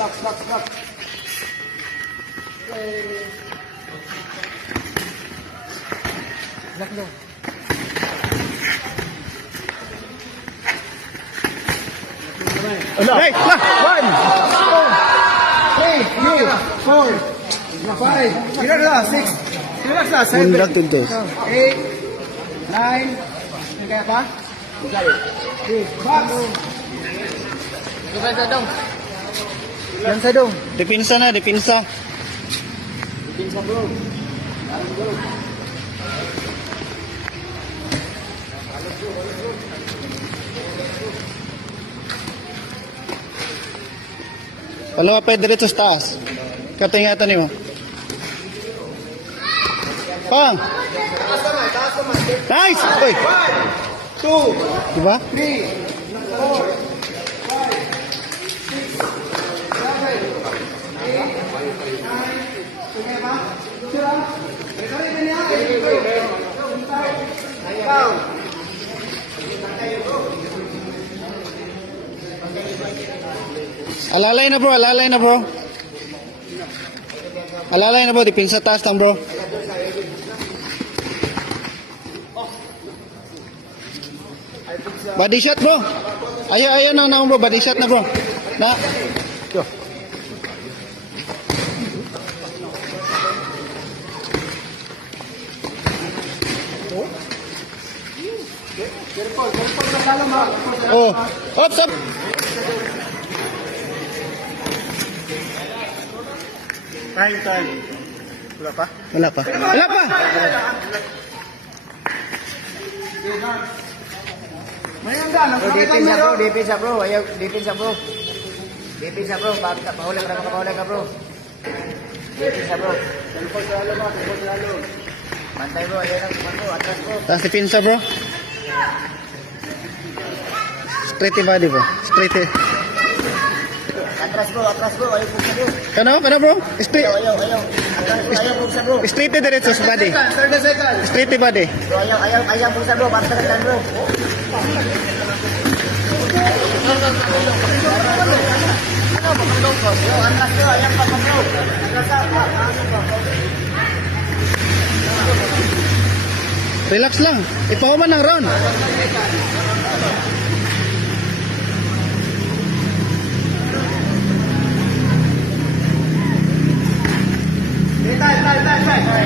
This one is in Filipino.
Stop. Lock daw. Right, lah. 1, 2, 3, 4, 5. Relax lang, 6. Relax lang, 7. 8, 9. Kaya pa? Box. Yan sa dong. Depensa na, depensa. Pinsa bro. Kalawa pa diretso sa taas. Katingatan niyo. Pang. Nice. Oy. 2, Diba? 3, 4, 5. Alalay na bro, alalay na bro. Alalay na bro, depensa taas lang bro. Body shot bro. Ayaw na bro, body shot na bro. Na. Yo. Oh, up, up. Time. Wala pa? Wala pa. Wala pa. May hanggan. Depensa bro, ayaw depensa bro. Depensa bro, pahulang ka bro. Depensa bro. Bantay bro, ayaw lang bro, atras bro. Taas depensa bro. Straight body bro. Straight. Atras bro, ayaw pugsa bro. Kano bro? Straight. Ayaw. Atras bro, ayaw pugsa bro. Straight diretso sa body. 30 seconds. Straight body. Bro, ayaw pugsa bro, basta lang bro. Atras bro, ayaw pa bro. Relax lang. Ipahuman ng round. Time.